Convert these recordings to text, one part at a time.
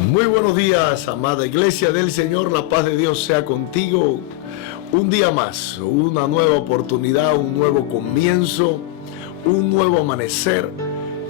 Muy buenos días, amada Iglesia del Señor, la paz de Dios sea contigo. Un día más, una nueva oportunidad, un nuevo comienzo, un nuevo amanecer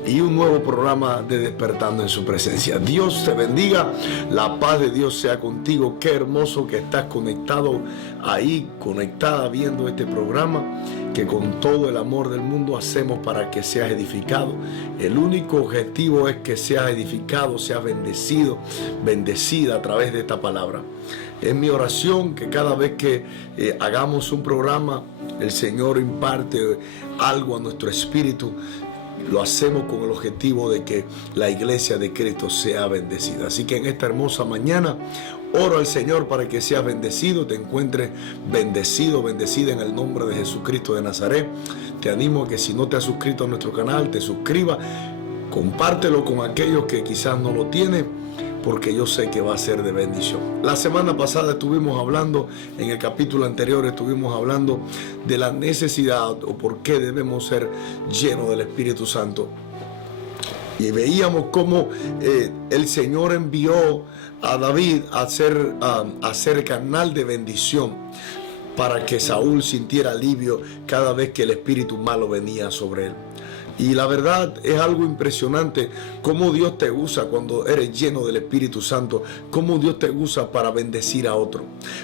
y un nuevo programa de Despertando en su Presencia. Dios te bendiga, la paz de Dios sea contigo. Qué hermoso que estás conectado ahí, conectada viendo este programa que con todo el amor del mundo hacemos para que seas edificado. El único objetivo es que seas edificado, seas bendecido, bendecida a través de esta palabra. Es mi oración que cada vez que hagamos un programa, el Señor imparte algo a nuestro espíritu. Lo hacemos con el objetivo de que la iglesia de Cristo sea bendecida. Así que en esta hermosa mañana oro al Señor para que seas bendecido, te encuentres bendecido, bendecida en el nombre de Jesucristo de Nazaret. Te animo a que si no te has suscrito a nuestro canal, te suscribas, compártelo con aquellos que quizás no lo tienen, porque yo sé que va a ser de bendición. La semana pasada estuvimos hablando, en el capítulo anterior estuvimos hablando de la necesidad o por qué debemos ser llenos del Espíritu Santo. Y veíamos cómo el Señor envió a David a ser canal de bendición para que Saúl sintiera alivio cada vez que el espíritu malo venía sobre él. Y la verdad es algo impresionante cómo Dios te usa cuando eres lleno del Espíritu Santo, cómo Dios te usa para bendecir a otro,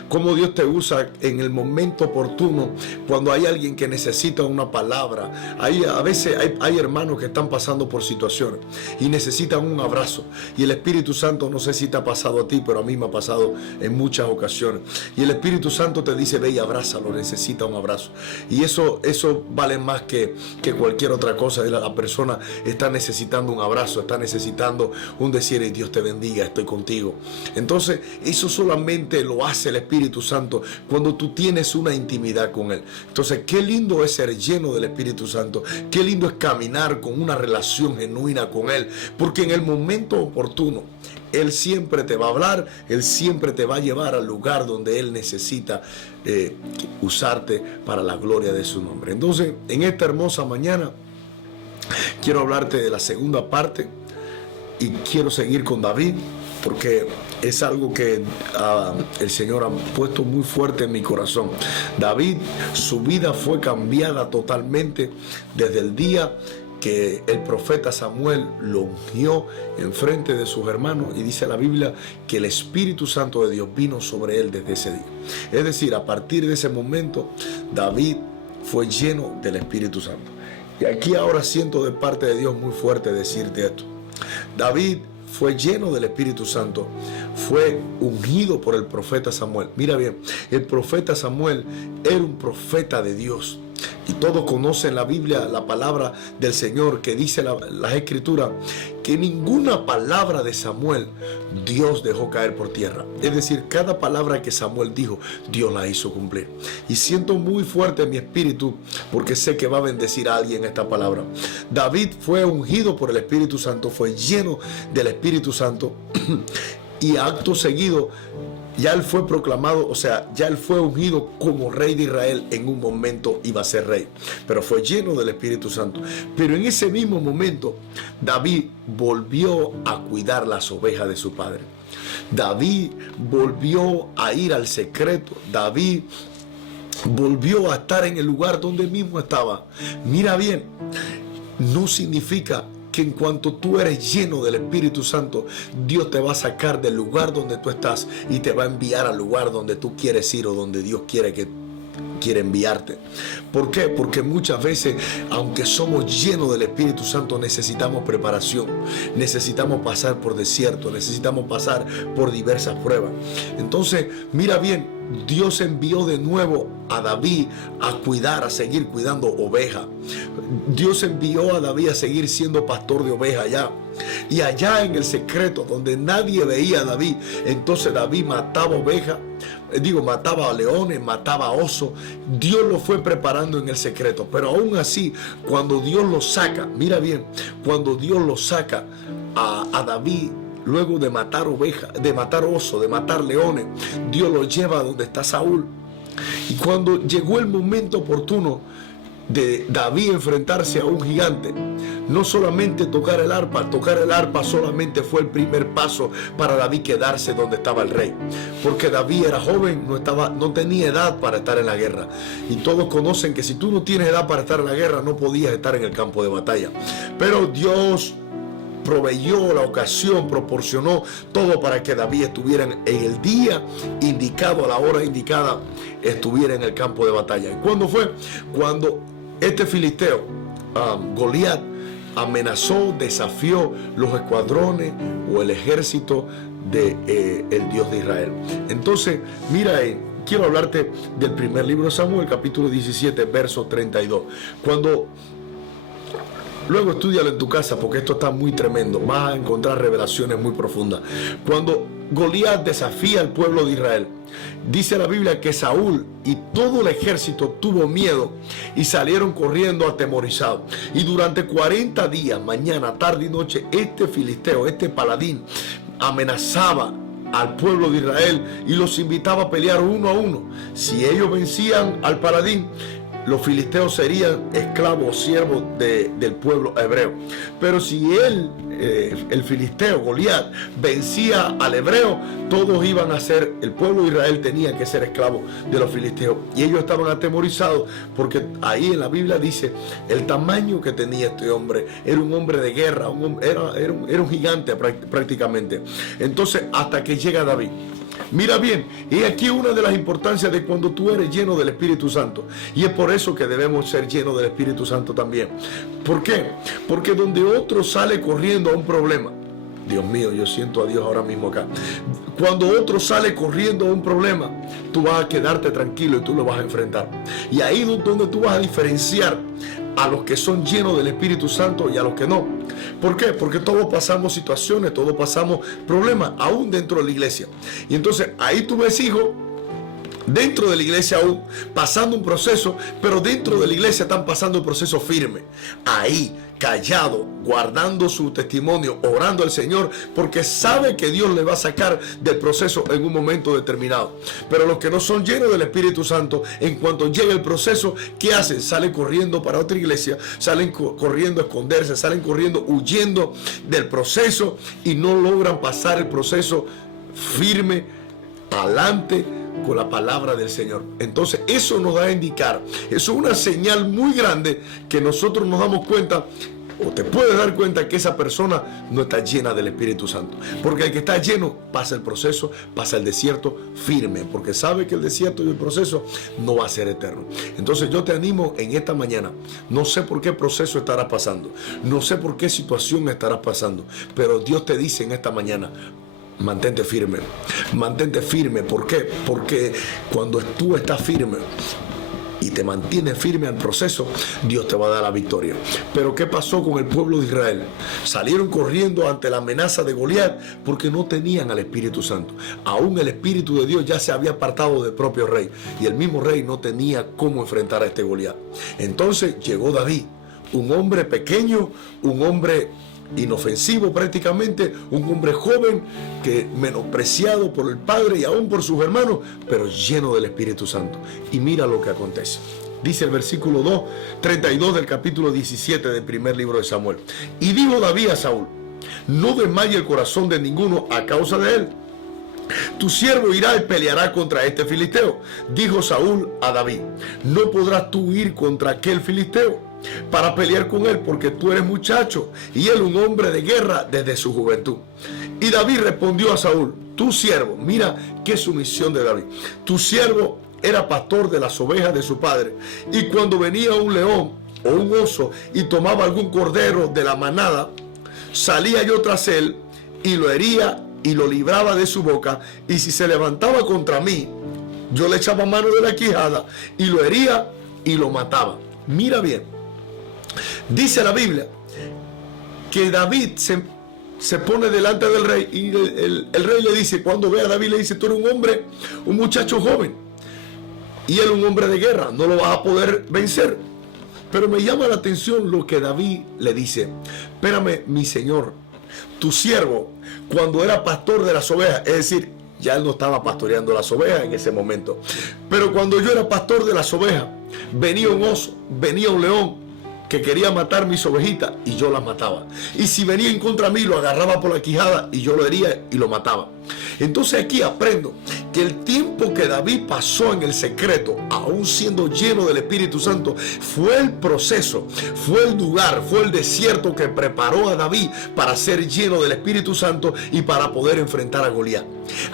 cómo Dios te usa en el momento oportuno cuando hay alguien que necesita una palabra. A veces hay hermanos que están pasando por situaciones y necesitan un abrazo, y el Espíritu Santo, no sé si te ha pasado a ti, pero a mí me ha pasado en muchas ocasiones, y el Espíritu Santo te dice: ve y abrázalo, necesita un abrazo. Y eso vale más que cualquier otra cosa. La persona está necesitando un abrazo, está necesitando un decir: Dios te bendiga, estoy contigo. Entonces eso solamente lo hace el Espíritu Santo cuando tú tienes una intimidad con Él. Entonces qué lindo es ser lleno del Espíritu Santo, qué lindo es caminar con una relación genuina con Él, porque en el momento oportuno Él siempre te va a hablar, Él siempre te va a llevar al lugar donde Él necesita usarte para la gloria de su nombre. Entonces, en esta hermosa mañana quiero hablarte de la segunda parte y quiero seguir con David, porque es algo que el Señor ha puesto muy fuerte en mi corazón. David, su vida fue cambiada totalmente desde el día que el profeta Samuel lo ungió en frente de sus hermanos, y dice la Biblia que el Espíritu Santo de Dios vino sobre él desde ese día. Es decir, a partir de ese momento David fue lleno del Espíritu Santo. Y aquí ahora siento de parte de Dios muy fuerte decirte esto. David fue lleno del Espíritu Santo, fue ungido por el profeta Samuel. Mira bien, el profeta Samuel era un profeta de Dios. Y todos conocen la Biblia, la palabra del Señor, que dice las Escrituras, que ninguna palabra de Samuel Dios dejó caer por tierra. Es decir, cada palabra que Samuel dijo, Dios la hizo cumplir. Y siento muy fuerte en mi espíritu, porque sé que va a bendecir a alguien esta palabra. David fue ungido por el Espíritu Santo, fue lleno del Espíritu Santo, y acto seguido ya él fue proclamado, o sea, ya él fue ungido como rey de Israel. En un momento iba a ser rey, pero fue lleno del Espíritu Santo. Pero en ese mismo momento, David volvió a cuidar las ovejas de su padre. David volvió a ir al secreto. David volvió a estar en el lugar donde mismo estaba. Mira bien, no significa que en cuanto tú eres lleno del Espíritu Santo, Dios te va a sacar del lugar donde tú estás y te va a enviar al lugar donde tú quieres ir, o donde Dios quiere enviarte. ¿Por qué? Porque muchas veces, aunque somos llenos del Espíritu Santo, necesitamos preparación, necesitamos pasar por desierto, necesitamos pasar por diversas pruebas. Entonces, mira bien, Dios envió de nuevo a David a cuidar, a seguir cuidando ovejas. Dios envió a David a seguir siendo pastor de ovejas allá. Y allá en el secreto, donde nadie veía a David, entonces David mataba ovejas, mataba a leones, mataba a osos. Dios lo fue preparando en el secreto. Pero aún así, cuando Dios lo saca, mira bien, cuando Dios lo saca a David, luego de matar ovejas, de matar osos, de matar leones, Dios lo lleva a donde está Saúl. Y cuando llegó el momento oportuno de David enfrentarse a un gigante, no solamente tocar el arpa solamente fue el primer paso para David quedarse donde estaba el rey, porque David era joven, no tenía edad para estar en la guerra, y todos conocen que si tú no tienes edad para estar en la guerra, no podías estar en el campo de batalla. Pero Dios proveyó la ocasión, proporcionó todo para que David estuviera en el día indicado, a la hora indicada, estuviera en el campo de batalla. ¿Y cuándo fue? Cuando este filisteo, Goliat, amenazó, desafió los escuadrones o el ejército de el Dios de Israel. Entonces, mira, quiero hablarte del primer libro de Samuel, capítulo 17, verso 32. Luego estúdialo en tu casa, porque esto está muy tremendo. Vas a encontrar revelaciones muy profundas. Cuando Goliat desafía al pueblo de Israel, dice la Biblia que Saúl y todo el ejército tuvo miedo y salieron corriendo atemorizados. Y durante 40 días, mañana, tarde y noche, este filisteo, este paladín, amenazaba al pueblo de Israel y los invitaba a pelear uno a uno. Si ellos vencían al paladín, los filisteos serían esclavos o siervos del pueblo hebreo. Pero si el filisteo, Goliat, vencía al hebreo, todos iban a ser, el pueblo de Israel tenía que ser esclavo de los filisteos. Y ellos estaban atemorizados porque ahí en la Biblia dice el tamaño que tenía este hombre. Era un hombre de guerra, era un gigante prácticamente. Entonces, hasta que llega David. Mira bien, y aquí una de las importancias de cuando tú eres lleno del Espíritu Santo. Y es por eso que debemos ser llenos del Espíritu Santo también. ¿Por qué? Porque donde otro sale corriendo a un problema, Dios mío, yo siento a Dios ahora mismo acá. Cuando otro sale corriendo a un problema, tú vas a quedarte tranquilo y tú lo vas a enfrentar. Y ahí es donde tú vas a diferenciar a los que son llenos del Espíritu Santo y a los que no. ¿Por qué? Porque todos pasamos situaciones, todos pasamos problemas, aún dentro de la iglesia. Y entonces ahí tú ves hijos dentro de la iglesia aún pasando un proceso, pero dentro de la iglesia están pasando un proceso firme. Ahí, callado, guardando su testimonio, orando al Señor, porque sabe que Dios le va a sacar del proceso en un momento determinado. Pero los que no son llenos del Espíritu Santo, en cuanto llega el proceso, ¿qué hacen? Salen corriendo para otra iglesia, salen corriendo a esconderse, salen corriendo huyendo del proceso y no logran pasar el proceso firme, adelante, con la palabra del Señor. Entonces eso nos da a indicar, eso es una señal muy grande que nosotros nos damos cuenta, o te puedes dar cuenta que esa persona no está llena del Espíritu Santo. Porque el que está lleno pasa el proceso, pasa el desierto firme, porque sabe que el desierto y el proceso no va a ser eterno. Entonces yo te animo en esta mañana, no sé por qué proceso estarás pasando, no sé por qué situación estarás pasando, pero Dios te dice en esta mañana, mantente firme, mantente firme. ¿Por qué? Porque cuando tú estás firme y te mantienes firme al proceso, Dios te va a dar la victoria. Pero ¿qué pasó con el pueblo de Israel? Salieron corriendo ante la amenaza de Goliat porque no tenían al Espíritu Santo. Aún el Espíritu de Dios ya se había apartado del propio rey y el mismo rey no tenía cómo enfrentar a este Goliat. Entonces llegó David, un hombre pequeño, un hombre inofensivo prácticamente, un hombre joven que menospreciado por el padre y aún por sus hermanos, pero lleno del Espíritu Santo. Y mira lo que acontece. Dice el versículo 32 del capítulo 17 del primer libro de Samuel. Y dijo David a Saúl: no desmaye el corazón de ninguno a causa de él. Tu siervo irá y peleará contra este filisteo. Dijo Saúl a David: no podrás tú ir contra aquel filisteo para pelear con él, porque tú eres muchacho y él un hombre de guerra desde su juventud. Y David respondió a Saúl: tu siervo, mira qué sumisión de David, tu siervo era pastor de las ovejas de su padre, y cuando venía un león o un oso y tomaba algún cordero de la manada, salía yo tras él y lo hería y lo libraba de su boca, y si se levantaba contra mí, Yo le echaba mano de la quijada y lo hería y lo mataba. Mira bien, dice la Biblia que David se pone delante del rey y el rey le dice, cuando ve a David le dice, tú eres un hombre, un muchacho joven y él un hombre de guerra, no lo vas a poder vencer. Pero me llama la atención lo que David le dice, espérame mi señor, tu siervo cuando era pastor de las ovejas, es decir, ya él no estaba pastoreando las ovejas en ese momento, pero cuando yo era pastor de las ovejas, venía un oso, venía un león que quería matar mis ovejitas y yo las mataba. Y si venía en contra de mí, lo agarraba por la quijada y yo lo hería y lo mataba. Entonces aquí aprendo que el tiempo que David pasó en el secreto, aún siendo lleno del Espíritu Santo, fue el proceso, fue el lugar, fue el desierto que preparó a David para ser lleno del Espíritu Santo y para poder enfrentar a Goliat.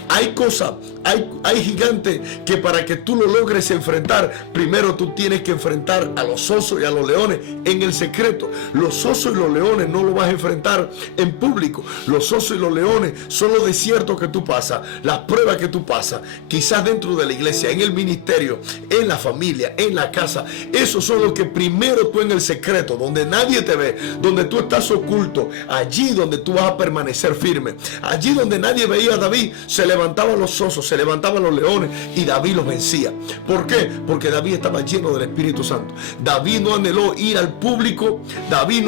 Hay cosas, hay gigantes que para que tú lo logres enfrentar, primero tú tienes que enfrentar a los osos y a los leones en el secreto. Los osos y los leones no lo vas a enfrentar en público. Los osos y los leones son los desiertos que tú pasas, las pruebas que tú pasas, quizás dentro de la iglesia, en el ministerio, en la familia, en la casa. Esos son los que primero tú en el secreto, donde nadie te ve, donde tú estás oculto, allí donde tú vas a permanecer firme. Allí donde nadie veía a David, se levantaban los osos, se levantaban los leones y David los vencía. ¿Por qué? Porque David estaba lleno del Espíritu Santo. David no anheló ir al público, David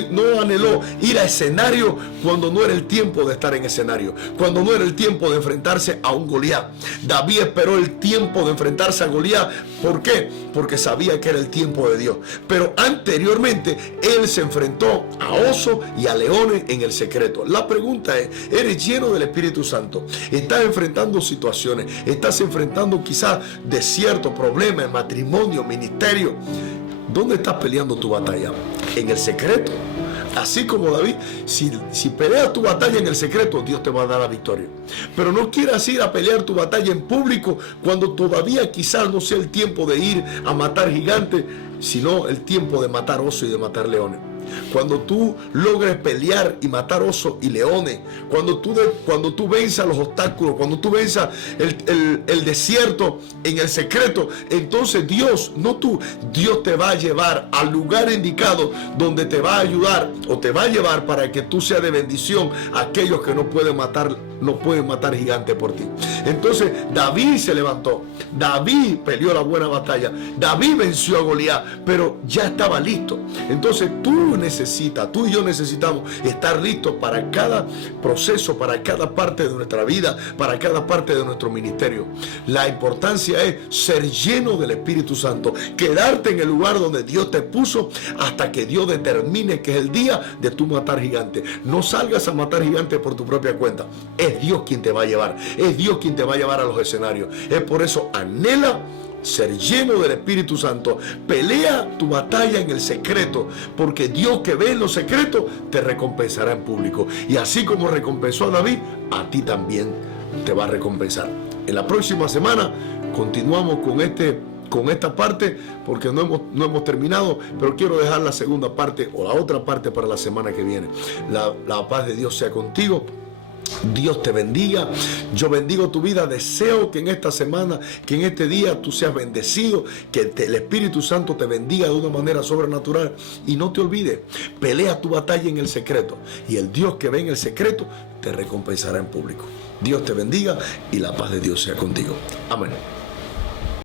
no anheló ir a escenario cuando no era el tiempo de estar en escenario, cuando no era el tiempo de enfrentarse a un Goliat. David esperó el tiempo de enfrentarse a Goliat. ¿Por qué? Porque sabía que era el tiempo de Dios. Pero anteriormente él se enfrentó a osos y a leones en el secreto. La pregunta es, ¿eres lleno del Espíritu Santo? ¿Estás enfrentando situaciones? ¿Estás enfrentando quizás desiertos, problemas, matrimonio, ministerio? ¿Dónde estás peleando tu batalla? ¿En el secreto? Así como David, si peleas tu batalla en el secreto, Dios te va a dar la victoria. Pero no quieras ir a pelear tu batalla en público cuando todavía quizás no sea el tiempo de ir a matar gigantes, sino el tiempo de matar osos y de matar leones. Cuando tú logres pelear y matar osos y leones, cuando tú venzas los obstáculos, cuando tú venzas el desierto en el secreto, entonces Dios te va a llevar al lugar indicado donde te va a ayudar o te va a llevar para que tú seas de bendición a aquellos que no pueden matar gigantes por ti. Entonces David se levantó, David peleó la buena batalla, David venció a Goliat, pero ya estaba listo. Entonces tú y yo necesitamos estar listos para cada proceso, para cada parte de nuestra vida, para cada parte de nuestro ministerio. La importancia es ser lleno del Espíritu Santo, quedarte en el lugar donde Dios te puso hasta que Dios determine que es el día de tú matar gigantes. No salgas a matar gigantes por tu propia cuenta. Es Dios quien te va a llevar, es Dios quien te va a llevar a los escenarios. Es por eso anhela ser lleno del Espíritu Santo. Pelea tu batalla en el secreto, porque Dios que ve en los secretos te recompensará en público. Y así como recompensó a David, a ti también te va a recompensar. En la próxima semana continuamos con esta parte, porque no hemos terminado, pero quiero dejar la segunda parte o la otra parte para la semana que viene. La paz de Dios sea contigo. Dios te bendiga. Yo bendigo tu vida. Deseo que en esta semana, que en este día tú seas bendecido, que el Espíritu Santo te bendiga de una manera sobrenatural. Y no te olvides, pelea tu batalla en el secreto, y el Dios que ve en el secreto te recompensará en público. Dios te bendiga y la paz de Dios sea contigo. Amén.